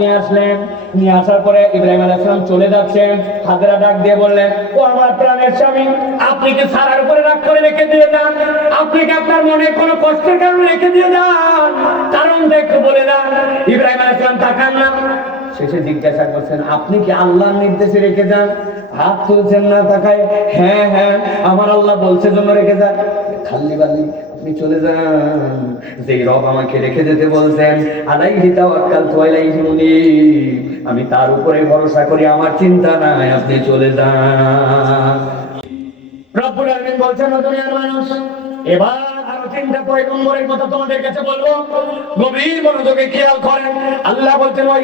নিয়ে আসলেন। নিয়ে আসার পরে ইব্রাহিম আলাইসালাম চলে যাচ্ছেন। ডাক দিয়ে বললেন, ও আমার প্রাণের স্বামী, আপনি কি সারার উপরে রাগ করে রেখে দিয়ে আপনি কি আপনার মনে কোনো কষ্টের কারণে রেখে দিয়ে বলে যান ইব্রাহিম আলাইসালাম তাকান না। শেষে জিজ্ঞাসা করছেন, আপনি কি আল্লাহর নির্দেশে রেখে যান? হাত তুলছেন না তাকায় হ্যাঁ হ্যাঁ আমার আল্লাহ বলছে জন্য রেখে যান। খাল্লি বাল্লি আপনি চলে যান। যে রব আমাকে রেখে যেতে বলছেন, আলাইহি তাওয়াক্কাল তু আলাইহি মুনিব, আমি তার উপরে ভরসা করি, আমার চিন্তা নাই, আপনি চলে যান। মানুষ, এবার আল্লাহ বলছেন, ওয়া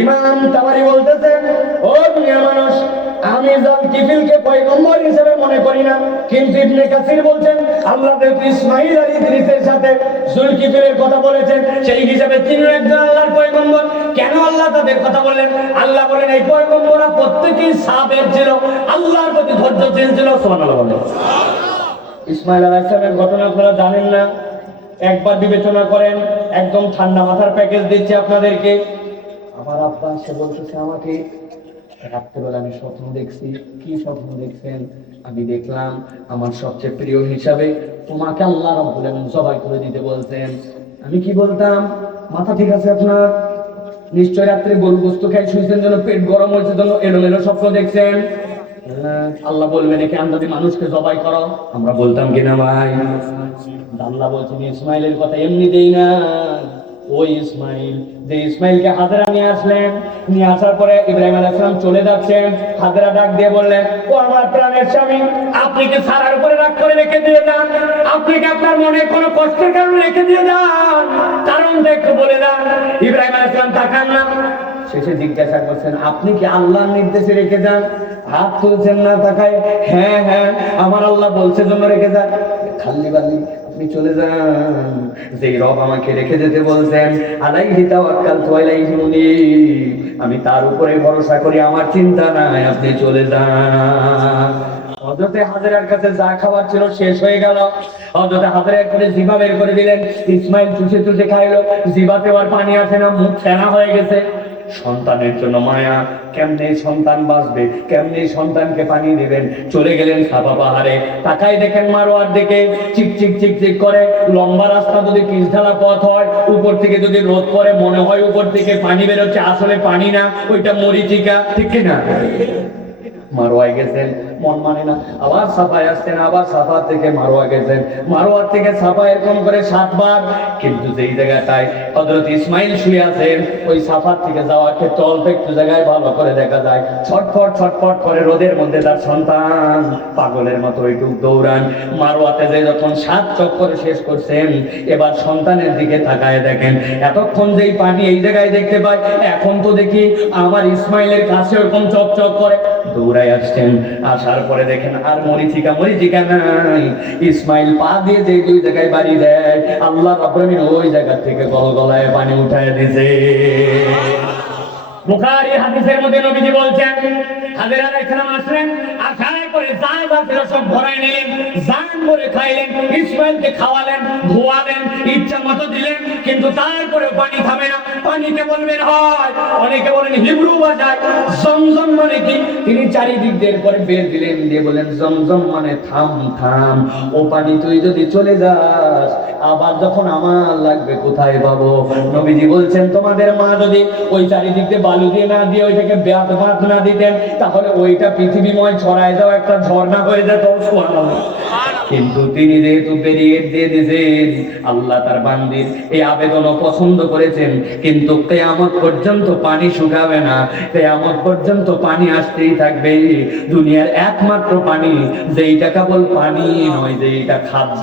ইমাম তাবারি বলতেছেন, ও দুনিয়ার মানুষ, আমি কিফিলকে পয়গম্বর হিসেবে মনে করি না। কিন্তু ইবনে কাসির বলছেন, আল্লাহ যেহেতু ইসমাইল আর ইদ্রিসের সাথে জুলকিফিলের কথা বলেছেন, সেই হিসাবে তিনিও একজন আল্লাহর পয়গম্বর। কেন আল্লাহ তাদের কথা বললেন? আল্লাহ বলেন, এই পয়গম্বররা প্রত্যেকেই সাবের ছিল, আল্লাহর প্রতি ধৈর্যশীল ছিল। সুবহানাল্লাহ বলেন। ইসমাইল আলাইহিসসালামের ঘটনা আপনারা জানেন না। একবার বিবেচনা করেন, একদম ঠান্ডা মাথার প্যাকেজ দিচ্ছে আপনাদেরকে। আমার আব্বা সে বলতেছে আমাকে রাত্রেবেলা আমি স্বপ্ন দেখছি। কি স্বপ্ন দেখছেন? আমি দেখলাম আমার সবচেয়ে প্রিয় হিসাবে তোমাকে আল্লাহ রাব্বুল আলামিন জবাই করে দিতে বলছেন। আমি কি বলতাম? মাথা ঠিক আছে আপনার? নিশ্চয় রাত্রে গরু গোস্ত খাই শুয়েছেন যেন পেট গরম হয়েছে জন্য এলোমেলো স্বপ্ন দেখছেন? হ্যাঁ, আল্লাহ বলবেন একে আন্দাজি মানুষকে জবাই করো। আমরা বলতাম কিনা ভাই? আল্লাহ বলছেন ইসমাইলের কথা এমনি দেই না। ওই ইসমাইল, যে ইসমাইলকে হাজরা নিয়ে আসলেন, নিয়ে আসার পরে ইব্রাহিম আলাইসালাম চলে যাচ্ছেন হাজরা ডাক দিয়ে বললেন, ও আমার প্রাণের স্বামী, আপনি কি সারার উপরে রাগ করে রেখে দিয়ে যান? আপনি কি আপনার মনে কোনো কষ্টের কারণে রেখে দিয়ে যান? কারণটা একটু বলে যান ইব্রাহিম আলাইসালাম তাকান না। শেষে জিজ্ঞাসা করছেন, আপনি কি আল্লাহর নির্দেশে রেখে যান? হাত তুলছেন না তাকায় হ্যাঁ হ্যাঁ আমার আল্লাহ বলছে, জন্য রেখে যান। খাল্লি বাল্লি আপনি চলে যান। যে রব আমাকে রেখে যেতে বলছেন, আলাইহি তাওয়াক্কাল তু আলাইহি মুনিব, আমি তার উপরে ভরসা করি, আমার চিন্তা নাই, আপনি চলে যান। হজরতে কাছে যা খাবার ছিল শেষ হয়ে গেল। হজরতে হাজারের করে জিভা বের করে দিলেন, ইসমাইল চুষে চুষে খাইলো জিভাতে আর পানি আছে না, মুখ ফেনা হয়ে গেছে। সন্তানের জন্য মায়া। কেমনে সন্তান বাঁচবে? কেমনে সন্তানকে পানি দেবেন? চলে গেলেন সাপা পাহাড়ে। তাকাই দেখেন মারোয়ার দিকে। চিক চিক চিক চিক করে। লম্বা রাস্তা যদি পিছঢালা পথ হয়, উপর থেকে যদি রোদ পরে মনে হয় উপর থেকে পানি বেরোচ্ছে। আসলে পানি না, ওইটা মরিচিকা। ঠিক না মারোয়ায় গেছেন। মন মানে না। আবার সাফায় আসছেন আবার সাফা থেকে মারোয়া গেছেন। মারোয়ার থেকে সাফা এরকম করে সাতবার। কিন্তু যেই জায়গাটায় হজরত ইসমাইল শুয়ে আছেন, ওই সাফার থেকে যাওয়ার ক্ষেত্রে অল্প একটু জায়গায় ভালো করে দেখা যায়। ছটফট ছটফট করে রোদের মধ্যে তার সন্তান পাগলের মতো একটু দৌড়ান। মারোয়াতে যে যখন সাত চক্কর শেষ করছেন, এবার সন্তানের দিকে তাকায় দেখেন। এতক্ষণ যেই পানি এই জায়গায় দেখতে পাই এখন তো দেখি আমার ইসমাইলের কাছে ওরকম চকচক করে দৌড়ায় আসছেন। আসার পরে দেখেন আর মরিচিকা মরিচিকা নাই। ইসমাইল পা দিয়ে যে দুই জায়গায় বাড়ি দেয়, আল্লাহ রাব্বুল ওই জায়গা থেকে গল গলায় পানি উঠায় দিছে। বুখারী হাদিসের মধ্যে নবীজি বলছেন, হাজির আলাইহিস আসলেন আশায় করে যা যা ছিল সব ভরাই নিলেন, জান করে খাইলেন, ইসমাইলকে খাওয়ালেন, ধোয়ালেন, ইচ্ছা মতো দিলেন, কিন্তু তারপরে পানি থামে না। পানিতে বলবেন, হয়। অনেকে বলেন, হিব্রু ভাষায় জমজম মানে কি? তিনি চারিদিক দিয়ে করে বের দিলেন, দিয়ে বলেন জমজম মানে থাম থাম। ও পানি তুই যদি চলে যাস, আবার যখন আমার লাগবে কোথায় পাবো? নবীজি বলছেন, তোমাদের মা যদি ওই চারিদিক দিয়ে বালু দিয়ে না দিয়ে ওইটাকে ব্যাত বাঁধ না দিতেন, তাহলে ওইটা পৃথিবীময় ছড়ায় যাওয়া একটা ঝর্ণা হয়ে যেত। কিন্তু তিনি যেহেতু বেরিয়ে দিয়ে দিয়েছেন, আল্লাহ তার বান্দির এই আবেদনও পছন্দ করেছেন কিন্তু কেয়ামত পর্যন্ত পানি শুকাবে না কেয়ামত পর্যন্ত পানি আসতেই থাকবে দুনিয়ার একমাত্র পানি, যেইটা কেবল পানি নয়, যেইটা খাদ্য।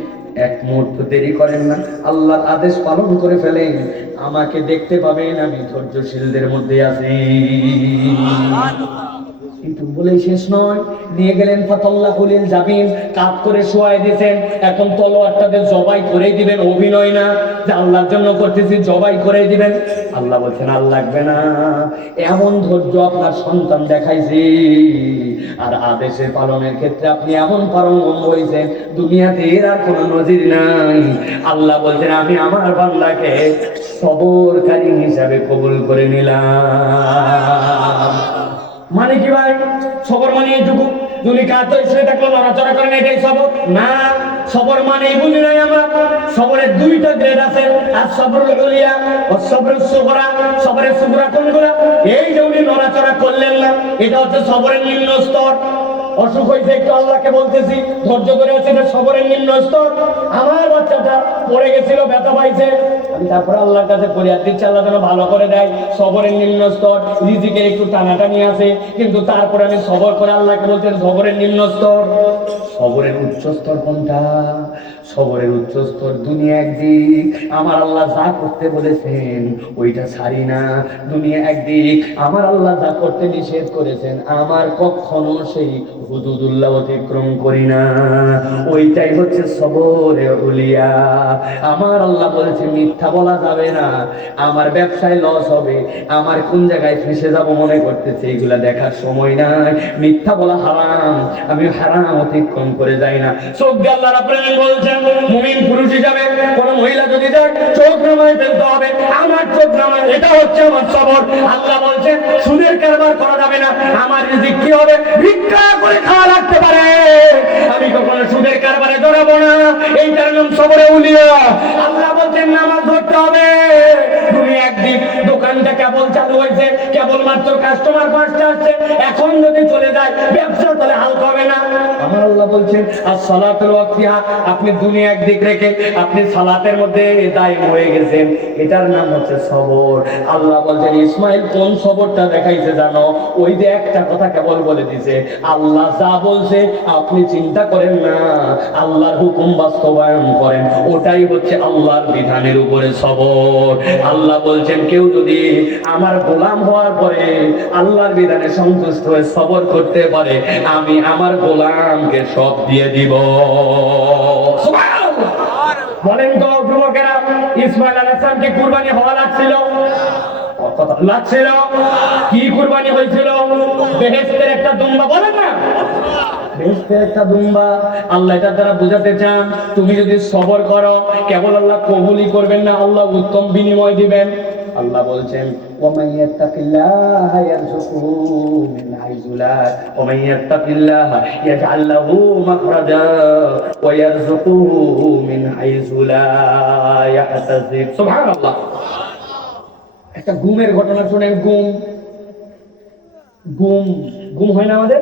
এক মুহূর্ত দেরি করেন না। আল্লাহর আদেশ পালন করে ফেলেন। আমাকে দেখতে পাবেন, আমি ধৈর্যশীলদের মধ্যে আছি। কিন্তু বলেই শেষ নয়। নিয়ে গেলেন ফাতাল্লাহ হলিল যাবিন কাত করে শোয়াই দিতেন এখন তলোয়ারটাকে জবাই করে দিবেন, অভিনয় না। যে আল্লাহর জন্য করতেছি, জবাই করে দিবেন। আল্লাহ বলছেন, আর লাগবে না। এমন ধৈর্য আপনার সন্তান দেখাইছি। আর আদেশের পালনের ক্ষেত্রে আপনি এমন পারঙ্গম হয়েছেন দুনিয়াতে এর আর কোনো নজির নাই। আল্লাহ বলছেন, আমি আমার বান্দাকে সবরকারী হিসাবে কবুল করে নিলাম। মানে কি ভাই? সবর মানে এইটুকু তুমি কাজ শুয়ে থাকল? নড়াচড়া করেন এটাই সবর? না, সবর মানে এই বুঝি নাই আমরা। সবরের দুইটা গ্রেড আছে। আর সবর উলিয়া ও সবর সুগরা। সবরের সুগরা কোনগুলা? এই যে উনি নড়াচড়া করলেন না, এটা হচ্ছে সবরের নিম্ন স্তর। অসুখ হয়েছে একটু আল্লাহকে বলতেছি, ধৈর্য করে আছে এটা সবরের নিম্ন স্তর। আমার বাচ্চাটা পড়ে গেছিল, ব্যথা পাইছে। তারপরে আল্লাহর কাছে ফরিয়াদ দিচ্ছে, আল্লাহ যেন ভালো করে দেয়, সবরের নিম্ন স্তর রিজিকের একটু টানাটানি আছে, কিন্তু তারপরে আমি সবর করে আল্লাহকে বলছেন সবরের নিম্ন স্তর সবরের উচ্চ স্তর কোনটা? সবরের উচ্চ স্তর দুনিয়া একদিক। আমার আল্লাহ যা করতে বলেছেন, ওইটা ছাড়ি না। দুনিয়া একদিক, আমার আল্লাহ যা করতে নিষেধ করেছেন, আমার কখনো সেই হুদুদুল্লাহ অতিক্রম করি না। ওইটাই হচ্ছে সবরে উলিয়া। আমার আল্লাহ বলেছে, মিথ্যা বলা যাবে না। আমার ব্যবসায় লস হবে। আমার কোন জায়গায় ফেসে যাব মনে করতেছে, এগুলা দেখার সময় নাই। মিথ্যা বলা হারাম। আমি হারাম অতিক্রম করে যাই না। চোখ আল্লাহ বলছেন মুমিন পুরুষ হিসাবে কোন মহিলা যদি দেখ চোখ নামায় ফেলতে হবে, আমার চোখ নামায়, এটা হচ্ছে আমার সবর। আল্লাহ বলছেন, সুদের কারবার করা যাবে না, আমার রিজিক কি হবে? ভিক্ষা করে খাওয়া লাগতে পারে। আমি কখনো সুদের কারবারে জড়াবো না, এইটার নাম সবরে উলিয়া। আল্লাহ বলছেন, নামাজ ধরতে হবে। তুমি একদিন দোকানটা কেবল চালু হয়েছে কেবল মাত্র কাস্টমার পাঁচটা আসছে। এখন যদি চলে যায়, ব্যবসা তাহলে হালকা হবে না। আমার আল্লাহ বলছেন আর সালাতের ওয়াক্তিয়া আপনি দুনিয়া একদিক রেখে, আপনি সালাতের মধ্যে দায়ী হয়ে গেছেন। এটার নাম হচ্ছে সবর। আল্লাহ বলছেন, ইসমাইল কোন সবরটা দেখাইছে জানো? ওই যে একটা কথা কেবল বলে দিছে, আল্লাহ যা বলছে, আপনি চিন্তা করেন না। আল্লাহর হুকুম বাস্তবায়ন করেন। ওটাই হচ্ছে আল্লাহর বিধানের উপরে সবর। আল্লাহ বলছেন, কেউ যদি আমার গোলাম হওয়ার পরে আল্লাহর বিধানে সন্তুষ্ট হয়ে সবর করতে পারে আমি আমার গোলামকে সব দিয়ে দিব। বলেন তো যুবকেরা ইসমাইল আলাইহিসসালামকে কুরবানি হওয়া লাগছিল? লাগছিল। কি কুরবানি হয়েছিল? বেহেশতের একটা দুম্বা বলেন না। একটা দুম্বা। আল্লাহ এটা দ্বারা বুঝাতে চান তুমি যদি সবর করো কেবল আল্লাহ কবুলই করবেন না আল্লাহ উত্তম বিনিময় দিবেন। আল্লাহ বলছেন ومن يتق الله يرزقه من حيث لا ومن يتق الله يجعل له مخرجا ويرزقه من حيث لا يحتسب سبحان الله একটা গুমের ঘটনা শুনেন গুম গুম গুম হয় না আমাদের